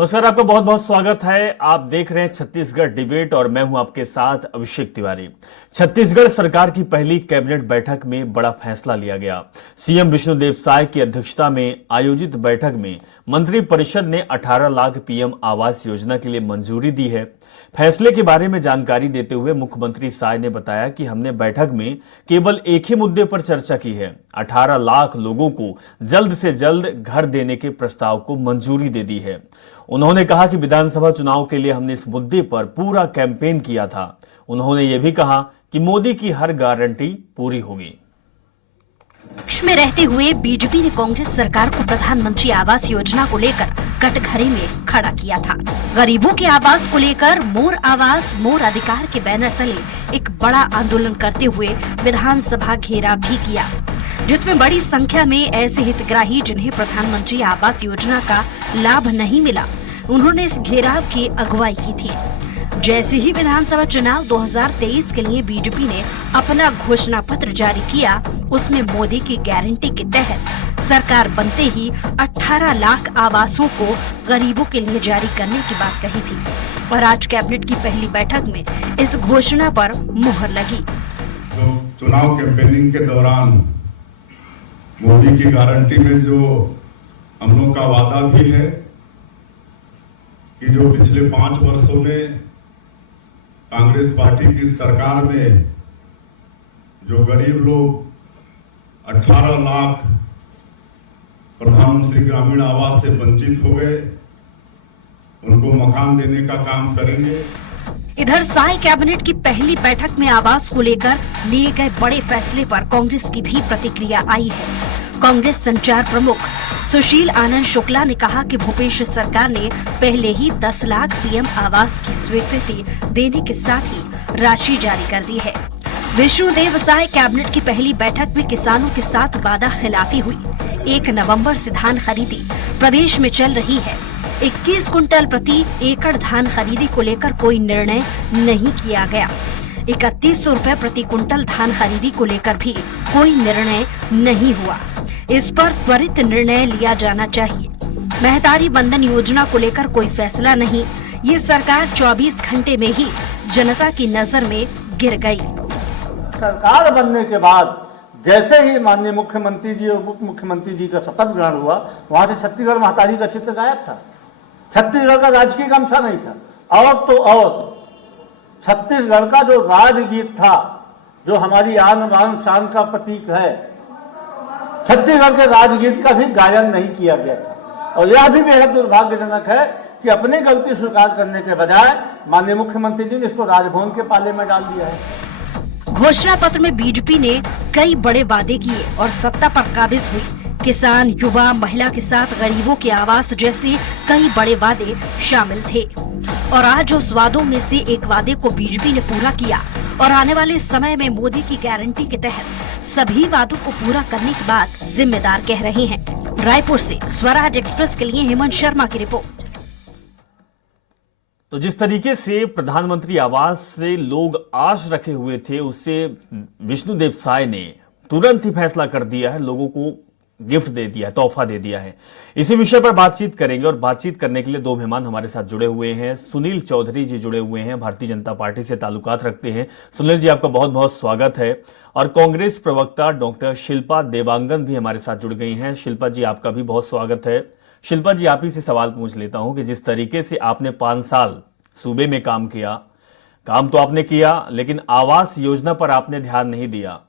नमस्कार, आपका बहुत बहुत स्वागत है। आप देख रहे हैं छत्तीसगढ़ डिबेट और मैं हूं आपके साथ अभिषेक तिवारी। छत्तीसगढ़ सरकार की पहली कैबिनेट बैठक में बड़ा फैसला लिया गया। सीएम विष्णुदेव साय की अध्यक्षता में आयोजित बैठक में मंत्रिपरिषद ने 18 लाख पीएम आवास योजना के लिए मंजूरी दी है। फैसले के बारे में जानकारी देते हुए मुख्यमंत्री साय ने बताया कि हमने बैठक में केवल एक ही मुद्दे पर चर्चा की है। 18 लाख लोगों को जल्द से जल्द घर देने के प्रस्ताव को मंजूरी दे दी है। उन्होंने कहा कि विधानसभा चुनाव के लिए हमने इस मुद्दे पर पूरा कैंपेन किया था। उन्होंने यह भी कहा कि मोदी की हर गारंटी पूरी होगी। विपक्ष में रहते हुए बीजेपी ने कांग्रेस सरकार को प्रधानमंत्री आवास योजना को लेकर कटघरे में खड़ा किया था। गरीबों के आवास को लेकर मोर आवास मोर अधिकार के बैनर तले एक बड़ा आंदोलन करते हुए विधानसभा घेराव भी किया, जिसमें बड़ी संख्या में ऐसे हितग्राही जिन्हें प्रधानमंत्री आवास योजना का लाभ नहीं मिला, उन्होंने इस घेराव की अगुवाई की थी। जैसे ही विधानसभा चुनाव 2023 के लिए बीजेपी ने अपना घोषणा पत्र जारी किया, उसमें मोदी की गारंटी के तहत सरकार बनते ही 18 लाख आवासों को गरीबों के लिए जारी करने की बात कही थी और आज कैबिनेट की पहली बैठक में इस घोषणा पर मुहर लगी। तो चुनाव कैंपेनिंग के दौरान मोदी की गारंटी में जो हम लोग का वादा भी है कि जो पिछले 5 वर्षों में कांग्रेस पार्टी की सरकार में जो गरीब लोग 18 लाख प्रधानमंत्री ग्रामीण आवास से वंचित हो गए, उनको मकान देने का काम करेंगे। इधर साय कैबिनेट की पहली बैठक में आवास को लेकर लिए गए बड़े फैसले पर कांग्रेस की भी प्रतिक्रिया आई है। कांग्रेस संचार प्रमुख सुशील आनंद शुक्ला ने कहा कि भूपेश सरकार ने पहले ही 10 लाख पीएम आवास की स्वीकृति देने के साथ ही राशि जारी कर दी है। विष्णुदेव साय कैबिनेट की पहली बैठक में किसानों के साथ वादा खिलाफी हुई। 1 नवंबर से धान खरीदी प्रदेश में चल रही है। 21 कुंटल प्रति एकड़ धान खरीदी को लेकर कोई निर्णय नहीं किया गया। 3100 रुपए प्रति कुंटल धान खरीदी को लेकर भी कोई निर्णय नहीं हुआ। इस पर त्वरित निर्णय लिया जाना चाहिए। महतारी बंधन योजना को लेकर कोई फैसला नहीं। ये सरकार 24 घंटे में ही जनता की नजर में गिर गई। सरकार बनने के बाद जैसे ही माननीय मुख्यमंत्री जी और उप मुख्यमंत्री जी का शपथ ग्रहण हुआ, वहां से छत्तीसगढ़ महतारी का चित्र गायब था। छत्तीसगढ़ का राजकीय गमछा नहीं था। और तो और छत्तीसगढ़ का जो राजगीत था, जो हमारी आन बान शान का प्रतीक है, छत्तीसगढ़ के राजगीत का भी गायन नहीं किया गया था। और यह भी बेहद दुर्भाग्यजनक है कि अपनी गलती स्वीकार करने के बजाय माननीय मुख्यमंत्री जी ने इसको राजभवन के पाले में डाल दिया है। घोषणा पत्र में बीजेपी ने कई बड़े वादे किए और सत्ता पर काबिज हुई। किसान, युवा, महिला के साथ गरीबों के आवास जैसे कई बड़े वादे शामिल थे और आज उस वादों में से एक वादे को बीजेपी ने पूरा किया और आने वाले समय में मोदी की गारंटी के तहत सभी वादों को पूरा करने की बात जिम्मेदार कह रहे हैं। रायपुर से स्वराज एक्सप्रेस के लिए हेमंत शर्मा की रिपोर्ट। तो जिस तरीके से प्रधानमंत्री आवास से लोग आश रखे हुए थे, उससे विष्णुदेव साय ने तुरंत ही फैसला कर दिया है, लोगों को गिफ्ट दे दिया है, तोहफा दे दिया है। इसी विषय पर बातचीत करेंगे और बातचीत करने के लिए 2 मेहमान हमारे साथ जुड़े हुए हैं। सुनील चौधरी जी जुड़े हुए हैं, भारतीय जनता पार्टी से ताल्लुकात रखते हैं। सुनील जी, आपका बहुत बहुत स्वागत है। और कांग्रेस प्रवक्ता डॉक्टर शिल्पा देवांगन भी हमारे साथ जुड़ गई हैं। शिल्पा जी, आपका भी बहुत स्वागत है। शिल्पा जी, आप ही से सवाल पूछ लेता हूं कि जिस तरीके से आपने 5 साल सूबे में काम किया, काम तो आपने किया, लेकिन आवास योजना पर आपने ध्यान नहीं दिया।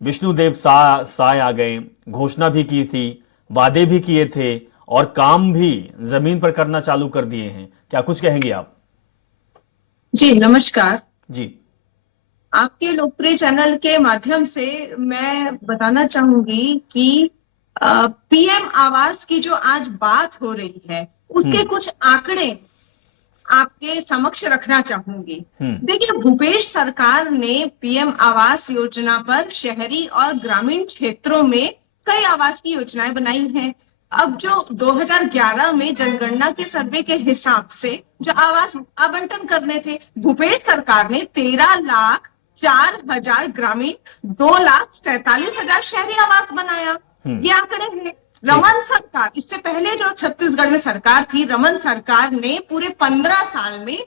विष्णुदेव साय आ गए, घोषणा भी की थी, वादे भी किए थे और काम भी जमीन पर करना चालू कर दिए हैं। क्या कुछ कहेंगे आप? जी नमस्कार जी। आपके लोकप्रिय चैनल के माध्यम से मैं बताना चाहूंगी कि पीएम आवास की जो आज बात हो रही है, उसके कुछ आंकड़े आपके समक्ष रखना चाहूंगी। देखिए, भूपेश सरकार ने पीएम आवास योजना पर शहरी और ग्रामीण क्षेत्रों में कई आवास की योजनाएं बनाई हैं। अब जो 2011 में जनगणना के सर्वे के हिसाब से जो आवास आवंटन करने थे, भूपेश सरकार ने 13,04,000 ग्रामीण, 2,47,000 शहरी आवास बनाया। ये आंकड़े हैं। रमन सरकार, इससे पहले जो छत्तीसगढ़ में सरकार थी, रमन सरकार ने पूरे 15 साल में,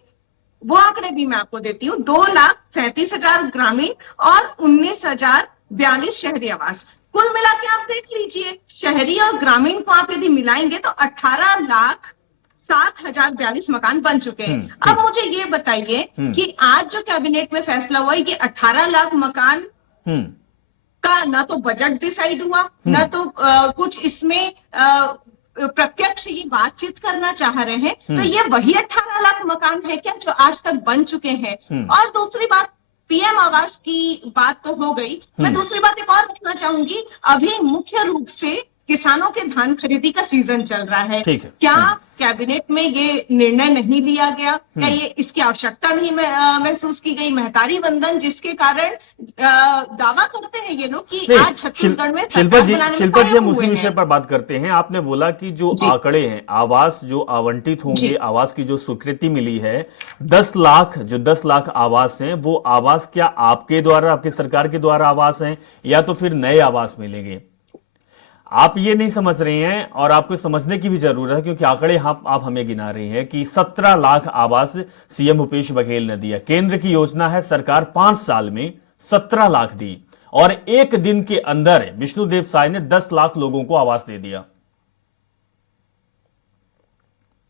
वो आंकड़े भी मैं आपको देती हूँ, 2,37,000 ग्रामीण और 19,042 शहरी आवास, कुल मिला के आप देख लीजिए, शहरी और ग्रामीण को आप यदि मिलाएंगे तो 18,07,042 मकान बन चुके हैं। अब मुझे ये बताइए कि आज जो कैबिनेट में फैसला हुआ है कि 18 लाख मकान का ना तो बजट डिसाइड हुआ, ना तो कुछ इसमें प्रत्यक्ष ये बातचीत करना चाह रहे हैं, तो ये वही 18 लाख मकान है क्या जो आज तक बन चुके हैं? और दूसरी बात, पीएम आवास की बात तो हो गई, मैं दूसरी बात एक और रखना चाहूंगी, अभी मुख्य रूप से किसानों के धान खरीदी का सीजन चल रहा है, क्या कैबिनेट में ये निर्णय नहीं लिया गया? क्या ये इसकी आवश्यकता नहीं महसूस की गई? महतारी बंधन जिसके कारण दावा करते हैं ये लोग कि आज छत्तीसगढ़ में शिल्पा जी हम उसी विषय पर बात करते हैं। आपने बोला कि जो आंकड़े हैं, आवास जो आवंटित होंगे, आवास की जो स्वीकृति मिली है, 10 लाख आवास हैं, वो आवास क्या आपके द्वारा, आपकी सरकार के द्वारा आवास हैं या तो फिर नए आवास मिलेंगे? आप ये नहीं समझ रहे हैं और आपको समझने की भी जरूरत है, क्योंकि आंकड़े आप हमें गिना रही हैं कि 17 लाख आवास सीएम भूपेश बघेल ने दिया। केंद्र की योजना है, सरकार 5 साल में 17 लाख दी और एक दिन के अंदर विष्णुदेव साय ने 10 लाख लोगों को आवास दे दिया।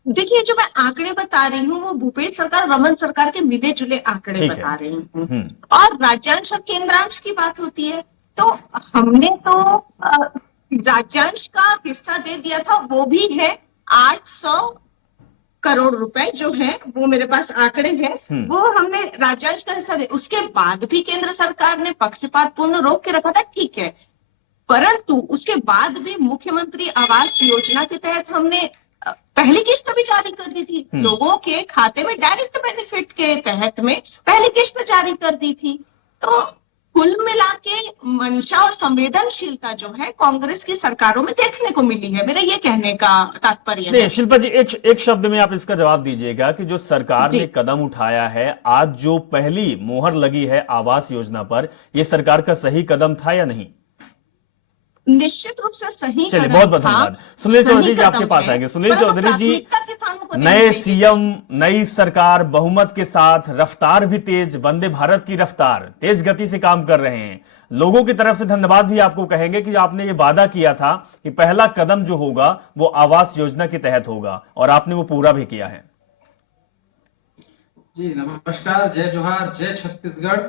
देखिए, जो मैं आंकड़े बता रही हूँ वो भूपेश सरकार, रमन सरकार के मिले जुले आंकड़े बता रही हूँ, और राज्यांश और केंद्रांश की बात होती है तो हमने तो राज्यांश का हिस्सा दे दिया था, वो भी है 800 करोड़ रुपए जो है, वो मेरे पास आंकड़े हैं, वो हमने राज्यांश का हिस्सा दे। उसके बाद भी केंद्र सरकार ने पक्षपात पूर्ण रोक के रखा था, ठीक है, परंतु उसके बाद भी मुख्यमंत्री आवास योजना के तहत हमने पहली किस्त भी जारी कर दी थी, लोगों के खाते में डायरेक्ट बेनिफिट के तहत में पहली किस्त जारी कर दी थी। तो कुल मिला के मंशा और संवेदनशीलता जो है कांग्रेस की सरकारों में देखने को मिली है, मेरा ये कहने का तात्पर्य है। शिल्पा जी, एक शब्द में आप इसका जवाब दीजिएगा कि जो सरकार ने कदम उठाया है, आज जो पहली मोहर लगी है आवास योजना पर, यह सरकार का सही कदम था या नहीं? निश्चित रूप से सही कदम बहुत बहुत धन्यवाद। सुनील चौधरी जी आपके पास आएंगे। सुनील चौधरी जी, नए सीएम, नई सरकार, बहुमत के साथ, रफ्तार भी तेज, वंदे भारत की रफ्तार, तेज गति से काम कर रहे हैं। लोगों की तरफ से धन्यवाद भी आपको कहेंगे कि आपने ये वादा किया था कि पहला कदम जो होगा वो आवास योजना के तहत होगा और आपने वो पूरा भी किया है। जी नमस्कार, जय जोहार, जय छत्तीसगढ़।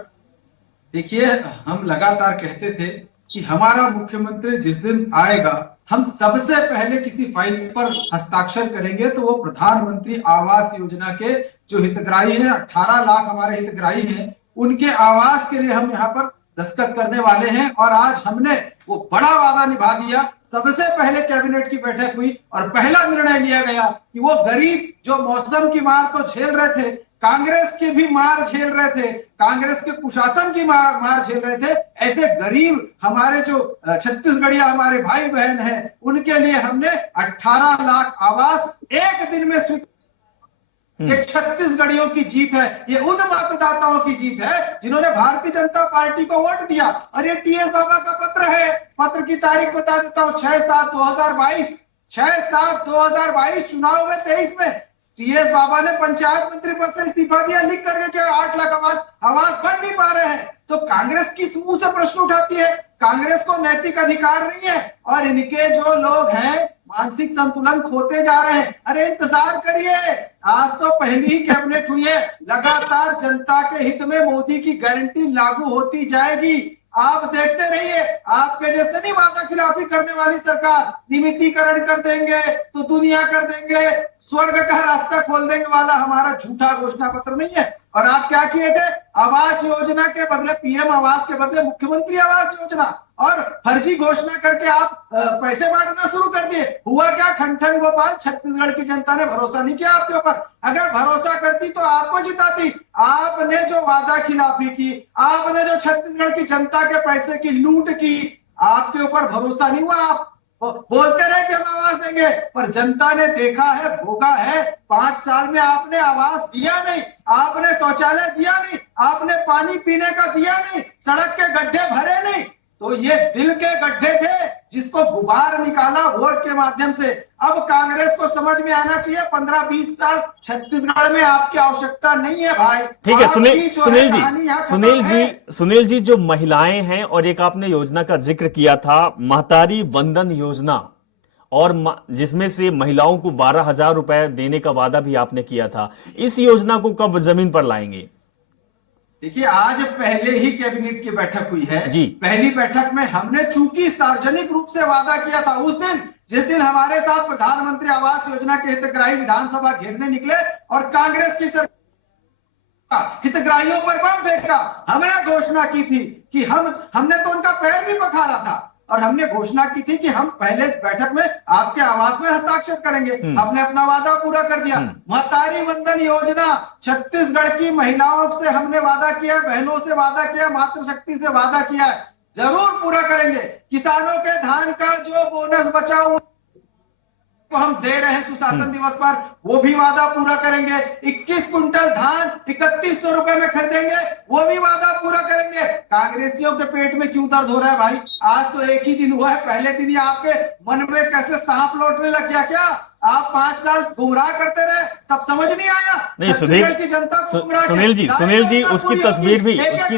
देखिए, हम लगातार कहते थे कि हमारा मुख्यमंत्री जिस दिन आएगा हम सबसे पहले किसी फाइल पर हस्ताक्षर करेंगे तो वो प्रधानमंत्री आवास योजना के जो हितग्राही हैं, 18 लाख हमारे हितग्राही हैं, उनके आवास के लिए हम यहाँ पर दस्तखत करने वाले हैं। और आज हमने वो बड़ा वादा निभा दिया। सबसे पहले कैबिनेट की बैठक हुई और पहला निर्णय लिया गया कि वो गरीब जो मौसम की मार तो झेल रहे थे, कांग्रेस की भी मार झेल रहे थे, कांग्रेस के कुशासन की मार झेल रहे थे, ऐसे गरीब हमारे जो छत्तीसगढ़िया हमारे भाई बहन हैं, उनके लिए हमने 18 लाख आवास एक दिन में स्वीकार। ये छत्तीसगढ़ियों की जीत है, ये उन मतदाताओं की जीत है जिन्होंने भारतीय जनता पार्टी को वोट दिया। और ये टीएस बाबा का पत्र है, पत्र की तारीख बता देता हूँ, 6/7/2022, 6/7/2022 चुनाव में 23 में टीएस बाबा ने पंचायत मंत्री पद से इस्तीफा दिया, लिख करके 8 लाख आवास बन नहीं पा रहे हैं। तो कांग्रेस किस मुंह से प्रश्न उठाती है? कांग्रेस को नैतिक अधिकार नहीं है और इनके जो लोग हैं मानसिक संतुलन खोते जा रहे हैं। अरे इंतजार करिए, आज तो पहली ही कैबिनेट हुई है, लगातार जनता के हित में मोदी की गारंटी लागू होती जाएगी। आप देखते रहिए, आपके जैसे नहीं वादा खिलाफी करने वाली सरकार नियमितीकरण कर देंगे तो दुनिया कर देंगे, स्वर्ग का रास्ता खोल देंगे वाला हमारा झूठा घोषणा पत्र नहीं है। और आप क्या किए थे? आवास योजना के बदले, पीएम आवास के बदले मुख्यमंत्री आवास योजना और फर्जी घोषणा करके आप पैसे बांटना शुरू कर दिए। हुआ क्या? ठन गोपाल, छत्तीसगढ़ की जनता ने भरोसा नहीं किया आपके ऊपर। अगर भरोसा करती तो आपको जिताती। आपने जो वादा खिलाफी की, आपने जो छत्तीसगढ़ की जनता के पैसे की लूट की, आपके ऊपर भरोसा नहीं हुआ। आप बोलते रहे कि हम आवास देंगे, पर जनता ने देखा है, भोगा है। 5 साल में आपने आवास दिया नहीं, आपने शौचालय दिया नहीं, आपने पानी पीने का दिया नहीं, सड़क के गड्ढे भरे नहीं। तो ये दिल के गड्ढे थे जिसको गुबार निकाला वोट के माध्यम से। अब कांग्रेस को समझ में आना चाहिए 15-20 साल छत्तीसगढ़ में आपकी आवश्यकता नहीं है भाई। ठीक है आपकी सुनील जी जो महिलाएं हैं, और एक आपने योजना का जिक्र किया था महतारी वंदन योजना, और जिसमें से महिलाओं को 12,000 रुपए देने का वादा भी आपने किया था, इस योजना को कब जमीन पर लाएंगे? देखिए, आज पहले ही कैबिनेट की बैठक हुई है जी। पहली बैठक में हमने चूंकि सार्वजनिक रूप से वादा किया था, उस दिन जिस दिन हमारे साथ प्रधानमंत्री आवास योजना के हितग्राही विधानसभा घेरने निकले और कांग्रेस की सरकार हितग्राहियों पर बम फेंका, हमने घोषणा की थी कि हमने तो उनका पैर भी पखारा था और हमने घोषणा की थी कि हम पहले बैठक में आपके आवास में हस्ताक्षर करेंगे। हमने अपना वादा पूरा कर दिया। महतारी वंदन योजना, छत्तीसगढ़ की महिलाओं से हमने वादा किया, बहनों से वादा किया, मातृशक्ति से वादा किया, जरूर पूरा करेंगे। किसानों के धान का जो बोनस बचा हुआ तो हम दे रहे हैं सुशासन दिवस पर, वो भी वादा पूरा करेंगे। 21 कुंटल धान 3100 रुपए में खरीदेंगे, वो भी वादा पूरा करेंगे। कांग्रेसियों के पेट में क्यों दर्द हो रहा है भाई? आज तो एक ही दिन हुआ है, पहले दिन ही आपके मन में कैसे सांप लौटने लग गया क्या? आप 5 साल गुमराह करते रहे, तब समझ नहीं आया? नहीं सुनील जी उसकी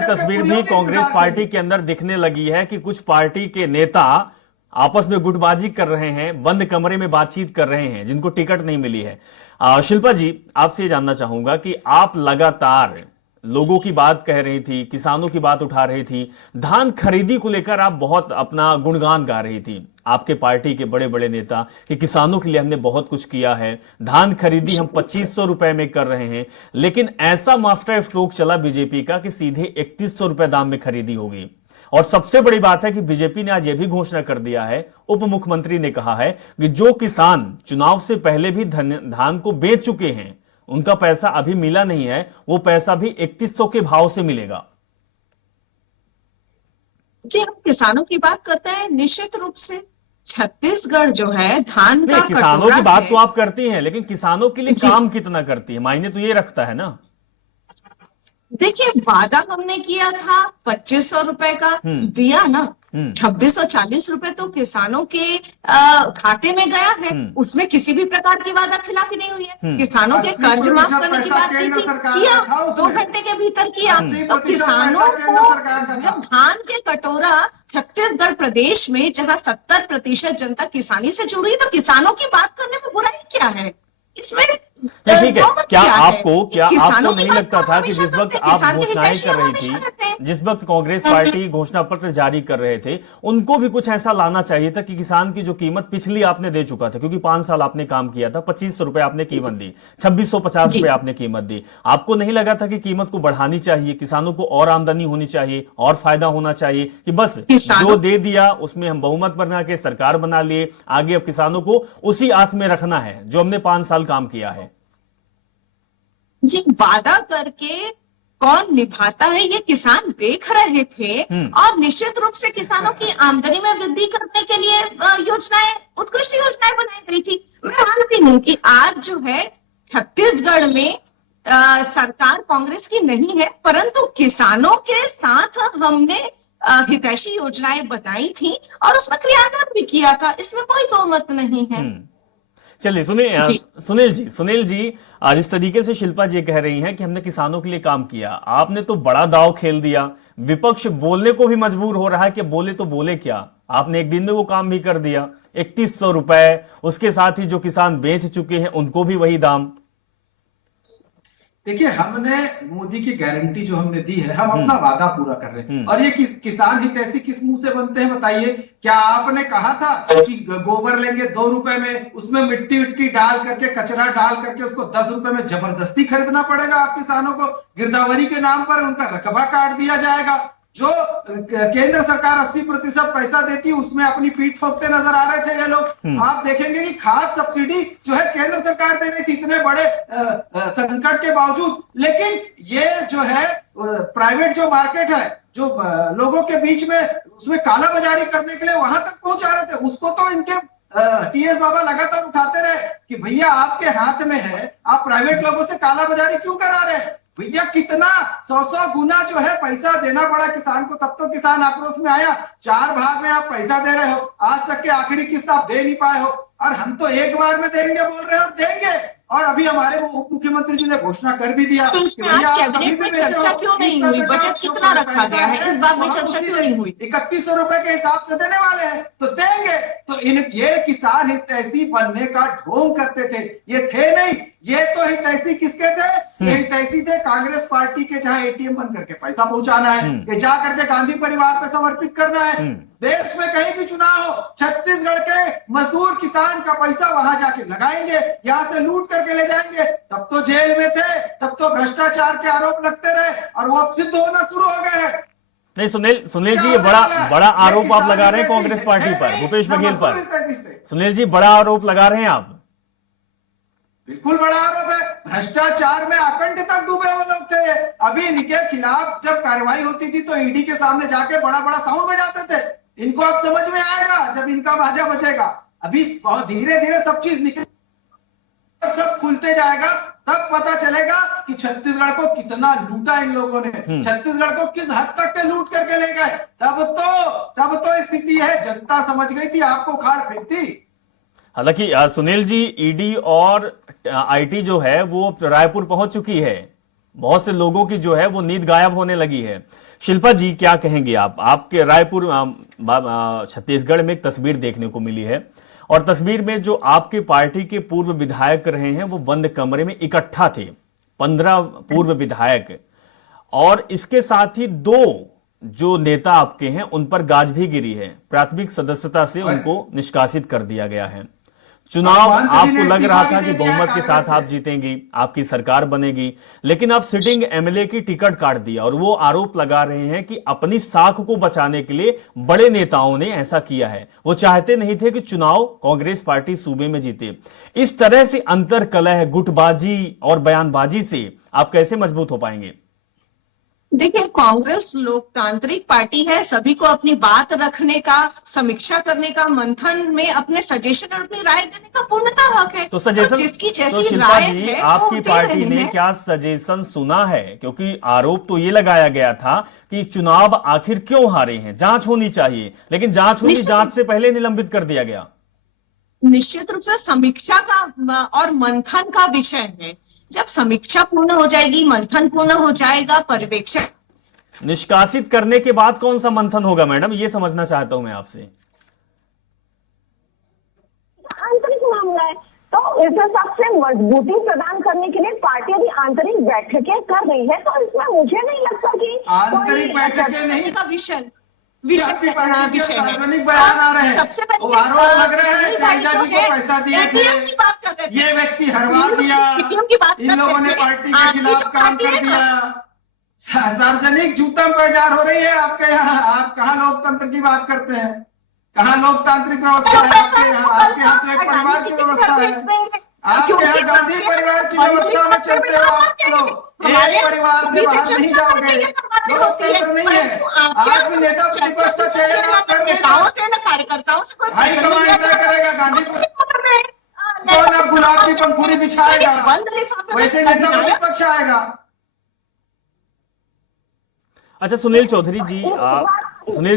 तस्वीर भी कांग्रेस पार्टी के अंदर दिखने लगी है कि कुछ पार्टी के नेता आपस में गुटबाजी कर रहे हैं, बंद कमरे में बातचीत कर रहे हैं, जिनको टिकट नहीं मिली है। शिल्पा जी, आपसे ये जानना चाहूंगा कि आप लगातार लोगों की बात कह रही थी, किसानों की बात उठा रही थी, धान खरीदी को लेकर आप बहुत अपना गुणगान गा रही थी, आपके पार्टी के बड़े बड़े नेता, कि किसानों के लिए हमने बहुत कुछ किया है, धान खरीदी हम 2500 रुपए में कर रहे हैं। लेकिन ऐसा मास्टर स्ट्रोक चला बीजेपी का कि सीधे 3100 रुपए दाम में खरीदी होगी। और सबसे बड़ी बात है कि बीजेपी ने आज यह भी घोषणा कर दिया है, उप मुख्यमंत्री ने कहा है कि जो किसान चुनाव से पहले भी धान को बेच चुके हैं, उनका पैसा अभी मिला नहीं है, वो पैसा भी 3100 के भाव से मिलेगा। जी, हम किसानों की बात करते हैं, निश्चित रूप से छत्तीसगढ़ जो है धान का किसानों की बात तो आप करती हैं, लेकिन किसानों के लिए काम कितना करती है, मायने तो ये रखता है ना। देखिए, वादा हमने किया था 2500 रुपए का, दिया ना 2640 रुपए तो किसानों के खाते में गया है। उसमें किसी भी प्रकार की वादा खिलाफी नहीं हुई है। किसानों के कर्ज माफ करने की बात की थी, किया 2 घंटे के भीतर किया। तो किसानों को जब धान के कटोरा छत्तीसगढ़ प्रदेश में जहां 70% जनता किसानी से जुड़ी, तो किसानों की बात करने में बुराई क्या है इसमें? ठीक है, क्या आपको नहीं लगता था कि जिस वक्त आप घोषणाएं कर रही थी, जिस वक्त कांग्रेस पार्टी घोषणा पत्र जारी कर रहे थे, उनको भी कुछ ऐसा लाना चाहिए था कि किसान की जो कीमत पिछली आपने दे चुका था, क्योंकि 5 साल आपने काम किया था, 2500 रुपए आपने कीमत दी, 2650 रुपए आपने कीमत दी, आपको नहीं लगा था कि कीमत को बढ़ानी चाहिए, किसानों को और आमदनी होनी चाहिए, और फायदा होना चाहिए, कि बस जो दे दिया उसमें हम बहुमत बना के सरकार बना लिए, आगे अब किसानों को उसी आस में रखना है जो हमने 5 साल काम किया है? जी, वादा करके कौन निभाता है ये किसान देख रहे थे, और निश्चित रूप से किसानों की आमदनी में वृद्धि करने के लिए योजनाएं, उत्कृष्ट योजनाएं बनाई गई थी। मैं मानती हूं कि आज जो है छत्तीसगढ़ में सरकार कांग्रेस की नहीं है, परंतु किसानों के साथ हमने हितैषी योजनाएं बनाई थी और उसमें क्रियान्वयन भी किया था, इसमें कोई दो मत नहीं है। चलिए सुनील जी, जिस तरीके से शिल्पा जी कह रही हैं कि हमने किसानों के लिए काम किया, आपने तो बड़ा दांव खेल दिया, विपक्ष बोलने को भी मजबूर हो रहा है कि बोले तो बोले क्या, आपने एक दिन में वो काम भी कर दिया, 3100 रुपए, उसके साथ ही जो किसान बेच चुके हैं उनको भी वही दाम। देखिए, हमने मोदी की गारंटी जो हमने दी है, हम अपना वादा पूरा कर रहे हैं। और ये किसान हितैषी किस मुंह से बनते हैं बताइए? क्या आपने कहा था कि गोबर लेंगे 2 रुपए में, उसमें मिट्टी डाल करके, कचरा डाल करके उसको 10 रुपए में जबरदस्ती खरीदना पड़ेगा आप किसानों को? गिरदावरी के नाम पर उनका रकबा काट दिया जाएगा। जो केंद्र सरकार 80% पैसा देती है, उसमें अपनी पीठ ठोकते नजर आ रहे थे ये लोग। आप देखेंगे कि खाद सब्सिडी जो है केंद्र सरकार दे रही थी इतने बड़े संकट के बावजूद, लेकिन ये जो है प्राइवेट जो मार्केट है, जो लोगों के बीच में उसमें काला बाजारी करने के लिए वहां तक पहुंचा रहे थे, उसको तो इनके टीएस बाबा लगातार उठाते रहे कि भैया आपके हाथ में है, आप प्राइवेट लोगों से काला बाजारी क्यों करा रहे हैं? भैया कितना 100 गुना जो है पैसा देना पड़ा किसान को, तब तो किसान आक्रोश में आया। 4 भाग में आप पैसा दे रहे हो, आज तक के आखिरी किस्त आप दे नहीं पाए हो, और हम तो एक बार में देंगे बोल रहे हैं और देंगे। और अभी हमारे उप मुख्यमंत्री जी ने घोषणा कर भी दिया। तो इसमें आज कैबिनेट में चर्चा क्यों नहीं हुई? बजट कितना रखा गया है, इस बात में चर्चा क्यों नहीं हुई? 3100 रुपए के हिसाब से देने वाले हैं तो देंगे। तो ये किसान हितैषी बनने का ढोंग करते थे, ये थे नहीं। ये तो हितैषी किसके थे? ये हितैषी थे कांग्रेस पार्टी के, जहां एटीएम बंद करके पैसा पहुंचाना है, ये जा करके गांधी परिवार पे समर्पित करना है। देश में कहीं भी चुनाव हो, छत्तीसगढ़ के मजदूर किसान का पैसा वहां जाके लगाएंगे, यहां से लूट करके ले जाएंगे। तब तो जेल में थे, तब तो भ्रष्टाचार के आरोप लगते रहे, और वो अब सिद्ध होना शुरू हो गए हैं। नहीं सुनील जी, ये बड़ा आरोप आप लगा रहे हैं कांग्रेस पार्टी पर, भूपेश बघेल पर। सुनील जी, बड़ा आरोप लगा रहे हैं आप। बिल्कुल बड़ा आरोप है। भ्रष्टाचार में अखंड तक डूबे हुए लोग थे। अभी इनके खिलाफ जब कार्रवाई होती थी तो ईडी के सामने जाके बड़ा बड़ा साउंड बजाते थे। इनको अब समझ में आएगा जब इनका बाजा बजेगा। अभी बहुत धीरे धीरे सब चीज निकल, सब खुलते जाएगा, तब पता चलेगा कि छत्तीसगढ़ को कितना लूटा इन लोगों ने, छत्तीसगढ़ को किस हद तक के लूट करके ले गए। तब तो स्थिति है, जनता समझ गई थी, आपको उखाड़ फेंकती। हालांकि सुनील जी, ईडी और आईटी जो है वो रायपुर पहुंच चुकी है, बहुत से लोगों की जो है वो नींद गायब होने लगी है। शिल्पा जी, क्या कहेंगे आप? आपके रायपुर छत्तीसगढ़ में एक तस्वीर देखने को मिली है, और तस्वीर में जो आपके पार्टी के पूर्व विधायक रहे हैं वो बंद कमरे में इकट्ठा थे, 15 पूर्व विधायक, और इसके साथ ही 2 जो नेता आपके हैं उन पर गाज भी गिरी है। प्राथमिक सदस्यता से उनको निष्कासित कर दिया गया है। चुनाव आपको लग रहा था कि बहुमत के साथ आप जीतेंगी, आपकी सरकार बनेगी, लेकिन आप सिटिंग एमएलए की टिकट काट दिया, और वो आरोप लगा रहे हैं कि अपनी साख को बचाने के लिए बड़े नेताओं ने ऐसा किया है। वो चाहते नहीं थे कि चुनाव कांग्रेस पार्टी सूबे में जीते। इस तरह से अंतरकलह, गुटबाजी और बयानबाजी से आप कैसे मजबूत हो पाएंगे? देखिए, कांग्रेस लोकतांत्रिक पार्टी है, सभी को अपनी बात रखने का, समीक्षा करने का, मंथन में अपने सजेशन और अपनी राय देने का पूर्णतः हक है। तो सजेशन, जिसकी तो जैसी शिल्पा राय जी, है आपकी पार्टी ने क्या सजेशन सुना है? क्योंकि आरोप तो ये लगाया गया था कि चुनाव आखिर क्यों हारे हैं, जांच होनी चाहिए, लेकिन जांच हुई, जांच से पहले निलंबित कर दिया गया। निश्चित रूप से समीक्षा का और मंथन का विषय है। जब समीक्षा पूर्ण हो जाएगी, मंथन पूर्ण हो जाएगा, पर्यवेक्षण। निष्कासित करने के बाद कौन सा मंथन होगा मैडम, ये समझना चाहता हूं मैं आपसे। आंतरिक मामला है, तो इस हिसाब से मजबूती प्रदान करने के लिए पार्टी अभी आंतरिक बैठकें कर रही है, तो इसमें मुझे नहीं लगता कि आंतरिक बैठकें नहीं का विषय सार्वजनिक बयान आ रहे हैं, सबसे पहले आरोप लग रहे हैं शैलजा जी को पैसा दिए थे, की बात कर रहे थे, ये व्यक्ति हरवा दिया, इन लोगों ने पार्टी के खिलाफ काम कर दिया। सार्वजनिक जूता बाजार हो रही है आपके यहाँ। आप कहाँ लोकतंत्र की बात करते हैं? कहाँ लोकतांत्रिक व्यवस्था है आपके यहाँ? आपके यहाँ तो एक परिवार की व्यवस्था है। आपके यहाँ गांधी परिवार की व्यवस्था में चलते हो आप लोग, एक परिवार से बाहर नहीं जाओगे, लोकतंत्र नहीं है। आज भी नेता प्रतिपक्ष का चयन आप कर कार्यकर्ताओं से हाईकमांड तय करेगा। गांधी कौन अब गुलाब की पंखुड़ी बिछाएगा, वैसे नेता प्रतिपक्ष आएगा। अच्छा सुनील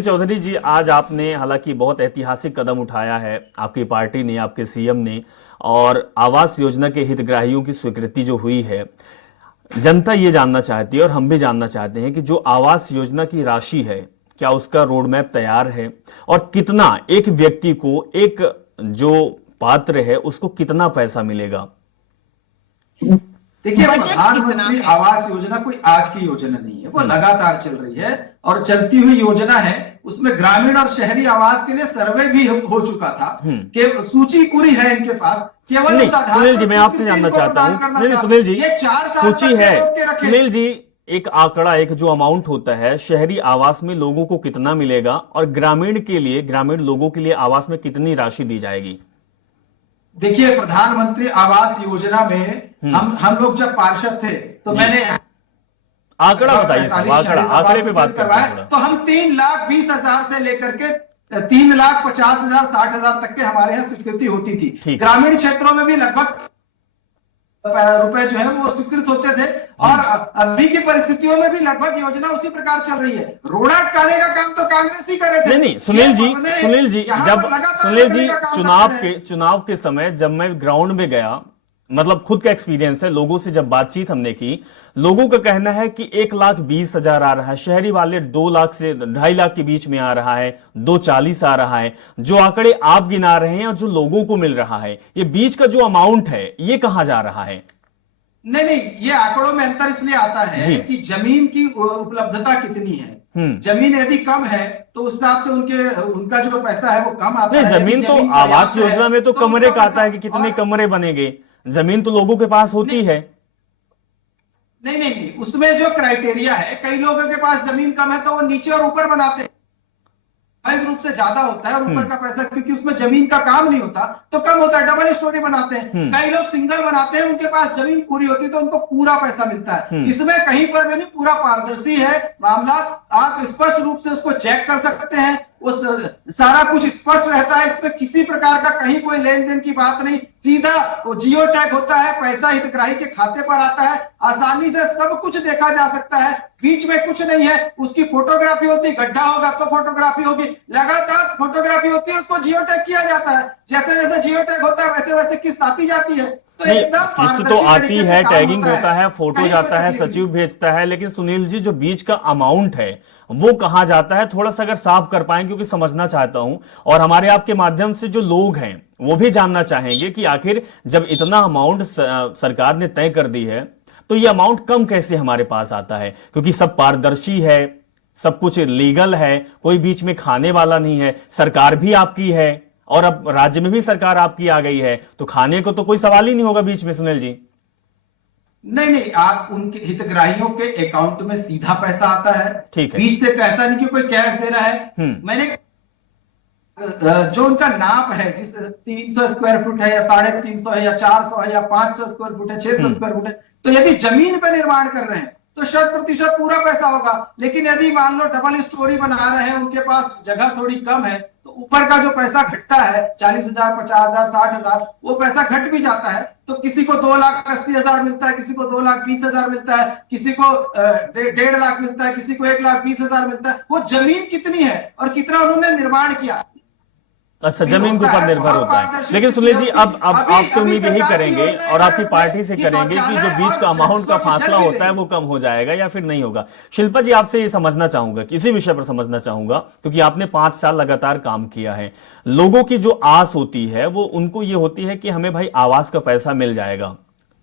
चौधरी जी, आज आपने हालांकि बहुत ऐतिहासिक कदम उठाया है, आपकी पार्टी ने, आपके सीएम ने, और आवास योजना के हितग्राहियों की स्वीकृति जो हुई है, जनता ये जानना चाहती है और हम भी जानना चाहते हैं कि जो आवास योजना की राशि है, क्या उसका रोड मैप तैयार है, और कितना एक व्यक्ति को, एक जो पात्र है उसको कितना पैसा मिलेगा? देखिए, प्रधानमंत्री आवास योजना कोई आज की योजना नहीं है, वो लगातार चल रही है और चलती हुई योजना है। उसमें ग्रामीण और शहरी आवास के लिए सर्वे भी हो चुका था, कि सूची पूरी है इनके पास। केवल नहीं, सुनील जी, मैं आपसे जानना चाहता हूं, नहीं सुनील जी, ये 4 साल सूची है। सुनील जी, एक आंकड़ा, एक जो अमाउंट होता है, शहरी आवास में लोगों को कितना मिलेगा और ग्रामीण के लिए, ग्रामीण लोगों के लिए आवास में कितनी राशि दी जाएगी? देखिए, प्रधानमंत्री आवास योजना में हम लोग जब पार्षद थे तो मैंने आंकड़ा बताइए, आंकड़े पे बात करवाया, तो हम 3,20,000 से लेकर के 3,50,000, 60,000 तक के हमारे यहाँ स्वीकृति होती थी। ग्रामीण क्षेत्रों में भी लगभग रुपए जो है वो स्वीकृत होते थे, और अभी की परिस्थितियों में भी लगभग योजना उसी प्रकार चल रही है। रोड़ा अटकाने का काम तो कांग्रेस ही करे थे। नहीं सुनील जी चुनाव के समय जब मैं ग्राउंड में गया, मतलब खुद का एक्सपीरियंस है, लोगों से जब बातचीत हमने की, लोगों का कहना है कि 1,20,000 आ रहा है, शहरी वाले 2 लाख से 2.5 लाख के बीच में आ रहा है, 2,40 आ रहा है। जो आंकड़े आप गिना रहे हैं और जो लोगों को मिल रहा है, ये बीच का जो अमाउंट है ये कहां जा रहा है? नहीं, ये आंकड़ों में अंतर इसलिए आता है कि जमीन की उपलब्धता कितनी है। जमीन यदि कम है तो उस हिसाब से उनका जो पैसा है वो कम आता है। जमीन तो आवास योजना में तो कमरे का आता है कि कितने कमरे बनेंगे, जमीन तो लोगों के पास होती है। नहीं, उसमें जो क्राइटेरिया है, कई लोगों के पास जमीन कम है तो वो नीचे और ऊपर बनाते हैं, रूप से ज्यादा होता है, और ऊपर का पैसा क्योंकि उसमें जमीन का काम नहीं होता तो कम होता है, डबल स्टोरी बनाते हैं। कई लोग सिंगल बनाते हैं, उनके पास जमीन पूरी होती है तो उनको पूरा पैसा मिलता है। इसमें कहीं पर भी नहीं, पूरा पारदर्शी है मामला, आप स्पष्ट रूप से उसको चेक कर सकते हैं, वो सारा कुछ स्पष्ट रहता है। इसमें किसी प्रकार का कहीं कोई लेन देन की बात नहीं, सीधा वो जियो टैग होता है, पैसा हितग्राही के खाते पर आता है, आसानी से सब कुछ देखा जा सकता है, बीच में कुछ नहीं है। उसकी फोटोग्राफी होती, गड्ढा होगा तो फोटोग्राफी होगी, लगातार फोटोग्राफी होती है, उसको जियो टैग किया जाता है। जैसे जैसे जियो टैग होता है वैसे वैसे किस्त आती जाती है। तो किस्त तो आती है, टैगिंग होता है, फोटो जाता है, सचिव भेजता है, लेकिन सुनील जी जो बीच का अमाउंट है वो कहां जाता है, थोड़ा सा अगर साफ कर पाएं, क्योंकि समझना चाहता हूं और हमारे आपके माध्यम से जो लोग हैं वो भी जानना चाहेंगे कि आखिर जब इतना अमाउंट सरकार ने तय कर दी है तो ये अमाउंट कम कैसे हमारे पास आता है, क्योंकि सब पारदर्शी है, सब कुछ लीगल है, कोई बीच में खाने वाला नहीं है, सरकार भी आपकी है और अब राज्य में भी सरकार आपकी आ गई है, तो खाने को तो कोई सवाल ही नहीं होगा बीच में। सुनील जी नहीं, आप उनके हितग्राहियों के अकाउंट में सीधा पैसा आता है, ठीक है, बीच से पैसा नहीं कि कोई कैश दे रहा है। मैंने जो उनका नाप है, जिस 300 स्क्वायर फुट है या 350 है या 400 है या 500 स्क्वायर फुट है, 600 स्क्वायर फुट है, तो यदि जमीन पर निर्माण कर रहे हैं तो 100% पूरा पैसा होगा। लेकिन यदि मान लो डबल स्टोरी बना रहे हैं, उनके पास जगह थोड़ी कम है, तो ऊपर का जो पैसा घटता है 40,000, 50,000, 60,000, वो पैसा घट भी जाता है। तो किसी को 2,80,000 मिलता है, किसी को 2,20,000 मिलता है, किसी को 1.5 लाख मिलता है, किसी को 1,20,000 मिलता है। वो जमीन कितनी है और कितना उन्होंने निर्माण किया, अच्छा, जमीन के ऊपर निर्भर होता है। लेकिन सुनील जी अब आपसे उम्मीद यही करेंगे और आपकी पार्टी से करेंगे कि जो बीच का अमाउंट का फासला होता है वो कम हो जाएगा या फिर नहीं होगा। शिल्पा जी आपसे ये समझना चाहूंगा, किसी विषय पर समझना चाहूंगा, क्योंकि आपने 5 साल लगातार काम किया है, लोगों की जो आस होती है वो उनको ये होती है कि हमें भाई आवास का पैसा मिल जाएगा,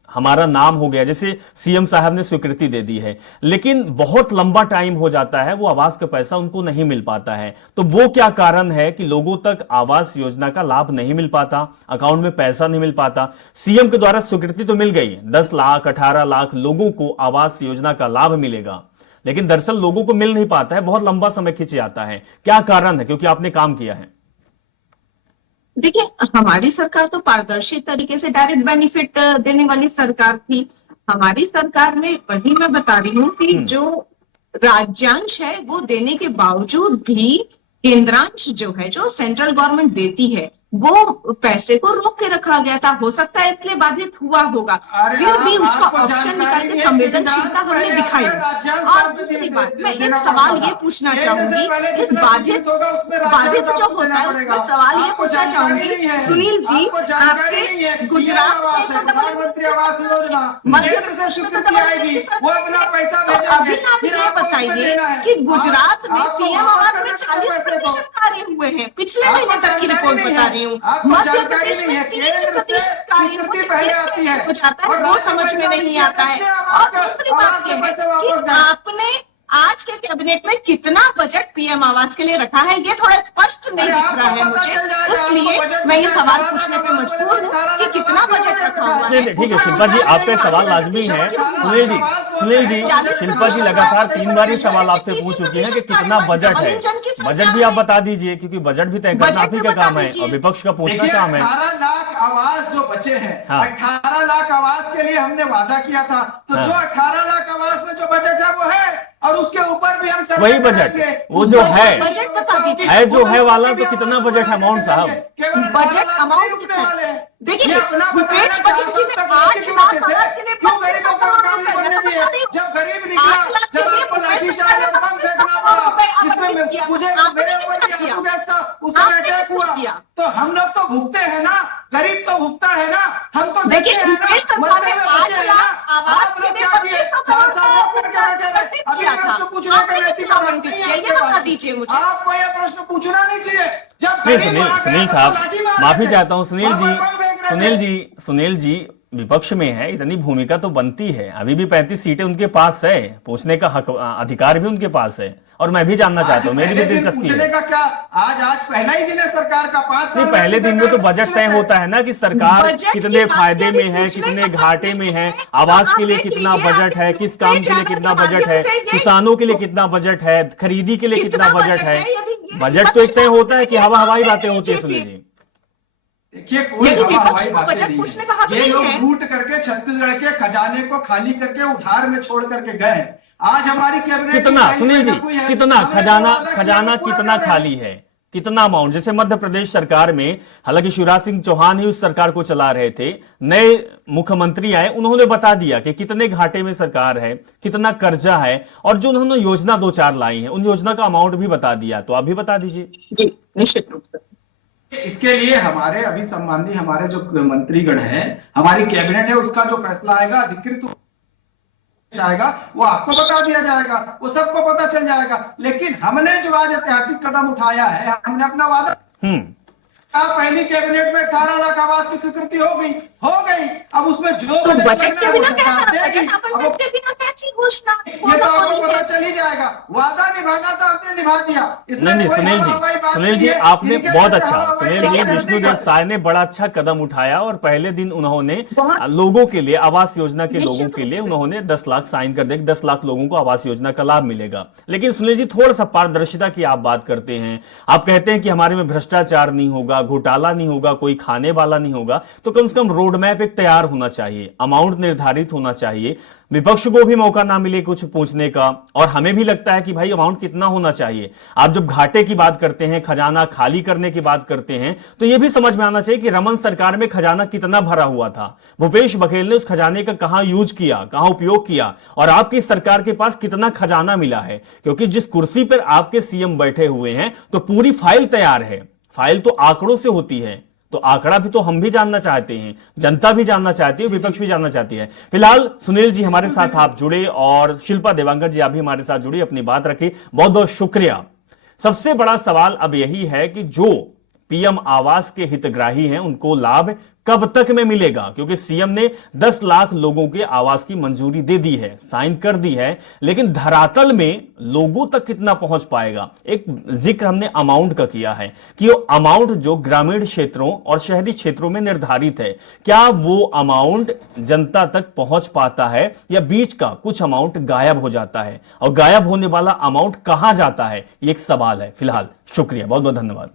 हमारा नाम हो गया, जैसे सीएम साहब ने स्वीकृति दे दी है, लेकिन बहुत लंबा टाइम हो जाता है, वो आवास का पैसा उनको नहीं मिल पाता है। तो वो क्या कारण है कि लोगों तक आवास योजना का लाभ नहीं मिल पाता, अकाउंट में पैसा नहीं मिल पाता? सीएम के द्वारा स्वीकृति तो मिल गई, 10 लाख 18 लाख लोगों को आवास योजना का लाभ मिलेगा, लेकिन दरअसल लोगों को मिल नहीं पाता है, बहुत लंबा समय खिंच जाता है। क्या कारण है? क्योंकि आपने काम किया है। देखिए, हमारी सरकार तो पारदर्शी तरीके से डायरेक्ट बेनिफिट देने वाली सरकार थी। हमारी सरकार में वही मैं बता रही हूँ कि जो राज्यांश है वो देने के बावजूद भी केंद्रांश जो है, जो सेंट्रल गवर्नमेंट देती है, वो पैसे को रोक के रखा गया था। हो सकता है इसलिए बाधित हुआ होगा, फिर भी उसका ऑप्शन निकाल के संवेदनशीलता हमने दिखाई। और दूसरी बात, मैं एक सवाल ये पूछना चाहूंगी, इस बाधित जो होता है उसमें सवाल ये पूछना चाहूंगी, सुनील जी, आपके गुजरात में तो प्रधानमंत्री आवास योजना मध्य प्रदेश में तो वो अपना पैसा अभी आप ये बताइए कि गुजरात में पीएम आवास में 40% कार्य हुए हैं, पिछले महीने तक की रिपोर्ट बता रही हूँ। मध्य प्रदेश में 30% कार्य हो जाता है, वो समझ में नहीं आता है। और दूसरी बात यह है कि आपने आज के कैबिनेट में कितना बजट पीएम आवास के लिए रखा है, ये थोड़ा स्पष्ट नहीं दिख रहा है मुझे, इसलिए मैं ये सवाल पूछने पे मजबूर हूँ कि कितना बजट रखा हुआ है। ठीक है शिल्पा जी, आपका सवाल लाजमी है। सुनील जी, शिल्पा जी लगातार 3 बार ये सवाल आपसे पूछ चुकी है कि कितना बजट है। बजट भी आप बता दीजिए, क्योंकि बजट भी तय करना आप ही का काम है और विपक्ष का पूछना काम है। 18 लाख आवास जो बचे हैं, 18 लाख आवास के लिए हमने वादा किया था, तो जो 18 लाख आवास में जो बजट है वो है, और उसके ऊपर भी हम उत्तर वही देते बजट, रहेंगे। वो उस जो बजट- है, बजट बता दीजिए। है जो है वाला, तो कितना बजट है अमाउंट साहब? केवल बजट 18 अमाउंट लाख कितना है? वाले हैं। देखिए, ये अपना भूपेश बताना बघेल जी ने 4 8 तक लाख क्यों अनाज के लिए क्यों 3200 गरीबों को करोड़ काम रुपए, बनने मैं तो दिए? बता रही हूँ। जब गरीब निकला, 8 लाख के जब लिए आपको भूपेश लाठी सरकार ने चार्ज और बम 3200 फेंकना करोड़ पड़ा, रुपए जिसमें आवंटित किया। मुझे आपने मेरे कितना ऊपर किया? आंसू गैस का उस समय आपने अटैक कितना हुआ, किया? तो हम लोग तो भुगते हैं ना, गरीब तो भुगता है ना, हम तो देखिए, देखे हैं ना, भूपेश सरकार मरते ने हुए 8 बच्चे हैं लाख ना। आवास आप के लोग लिए क्या किए? 3200 4 करोड़ साल रोक करके का बैठे रहे। आवंटित अभी किया था। प्रश्न पूछने का आपने नैतिक कितना अधिकार आवंटित नहीं है किया? आपके ये बता पास। दीजिए मुझे। आपको यह प्रश्न पूछना नहीं चाहिए। जब नहीं, गरीब वहां गए सुनील तो साहब, लाठी मार माफी रहे थे। चाहता हूं सुनील वहां जी, पर बम फेंक रहे सुनील थे। जी, सुनील जी विपक्ष में है, इतनी भूमिका तो बनती है, अभी भी 35 सीटें उनके पास है, पूछने का हक, अधिकार भी उनके पास है, और मैं भी जानना चाहता हूं, मेरी भी पहले दिन दिलचस्पी पूछने है। का क्या, आज पहला ही दिन है सरकार का, 5 साल नहीं, पहले दिन में तो बजट तय होता है ना कि सरकार बजट की कितने बात फायदे यदि में है, पूछने कितने का घाटे में है, तो आवास आप के लिए देख कितना लीजिए, बजट है, आपके किस काम के लिए चैनल कितना के बजट है, माध्यम से ये किसानों के लिए कितना बजट है, खरीदी के लिए कितना बजट है। यदि ये बजट तो एक तय होता है कि हवा हवाई बातें होती है सुनील जी। देखिए, कोई यदि हवा विपक्ष हवाई को बातें बजट नहीं पूछने का हक है। ये नहीं लोग है। लूट करके छत्तीसगढ़ के खजाने को खाली करके उधार में छोड़ करके गए। आज हमारी कैबिनेट कितना सुनील जी, कितना खजाना, कितना खजाना कितना खाली है, कितना अमाउंट? जैसे मध्य प्रदेश सरकार में, हालांकि शिवराज सिंह चौहान ही उस सरकार को चला रहे थे, नए मुख्यमंत्री आए, उन्होंने बता दिया कि कितने घाटे में सरकार है, कितना कर्जा है, और जो उन्होंने योजना 2-4 लाई है, उन योजना का अमाउंट भी बता दिया। तो आप भी बता दीजिए। जी, निश्चित रूप से। इसके लिए हमारे अभी सम्माननीय हमारे जो मंत्रीगण हैं, हमारी कैबिनेट है, उसका जो फैसला आएगा, अधिकृत जाएगा, वो आपको बता दिया जाएगा, वो सबको पता चल जाएगा। लेकिन हमने जो आज ऐतिहासिक कदम उठाया है, हमने अपना वादा, पहली कैबिनेट में 18 लाख आवास की स्वीकृति हो गई। अब उसमें जो तो बजट के बिना कैसा, देगी। बजट आवंटन के बिना कैसी घोषणा? ये तो आपको पता चल ही जाएगा। वादा निभाना था, आपने निभा दिया। नहीं, सुनील जी, आपने बहुत अच्छा, सुनील जी, विष्णुदेव साय ने बड़ा अच्छा कदम उठाया, और पहले दिन उन्होंने लोगों के लिए, आवास योजना के लोगों के लिए उन्होंने 10 लाख साइन कर दिए, 10 लाख लोगों को आवास योजना का लाभ मिलेगा। लेकिन सुनील जी, थोड़ा सा पारदर्शिता की आप बात करते हैं, आप कहते हैं कि हमारे में भ्रष्टाचार नहीं होगा, घोटाला नहीं होगा, कोई खाने वाला नहीं होगा, तो कम से कम रोड मैप एक तैयार होना चाहिए, अमाउंट निर्धारित होना चाहिए, विपक्ष को भी मौका ना मिले कुछ पूछने का, और हमें भी लगता है कि भाई अमाउंट कितना होना चाहिए। आप जब घाटे की बात करते हैं, खजाना खाली करने की बात करते हैं, तो यह भी समझ में आना चाहिए कि रमन सरकार में खजाना कितना भरा हुआ था, भूपेश बघेल ने उस खजाने का कहां यूज किया, कहां उपयोग किया, और आपकी सरकार के पास कितना खजाना मिला है। क्योंकि जिस कुर्सी पर आपके सीएम बैठे हुए हैं, तो पूरी फाइल तैयार है, फाइल तो आंकड़ों से होती है, तो आंकड़ा भी तो हम भी जानना चाहते हैं, जनता भी जानना चाहती है, विपक्ष भी जानना चाहती है। फिलहाल सुनील जी हमारे साथ आप जुड़े, और शिल्पा देवांकर जी आप भी हमारे साथ जुड़ी, अपनी बात रखी, बहुत बहुत शुक्रिया। सबसे बड़ा सवाल अब यही है कि जो पीएम आवास के हितग्राही हैं, उनको लाभ कब तक में मिलेगा? क्योंकि सीएम ने 10 लाख लोगों के आवास की मंजूरी दे दी है, साइन कर दी है, लेकिन धरातल में लोगों तक कितना पहुंच पाएगा? एक जिक्र हमने अमाउंट का किया है कि वो अमाउंट जो ग्रामीण क्षेत्रों और शहरी क्षेत्रों में निर्धारित है, क्या वो अमाउंट जनता तक पहुंच पाता है, या बीच का कुछ अमाउंट गायब हो जाता है? और गायब होने वाला अमाउंट कहां जाता है, ये एक सवाल है। फिलहाल शुक्रिया, बहुत बहुत धन्यवाद।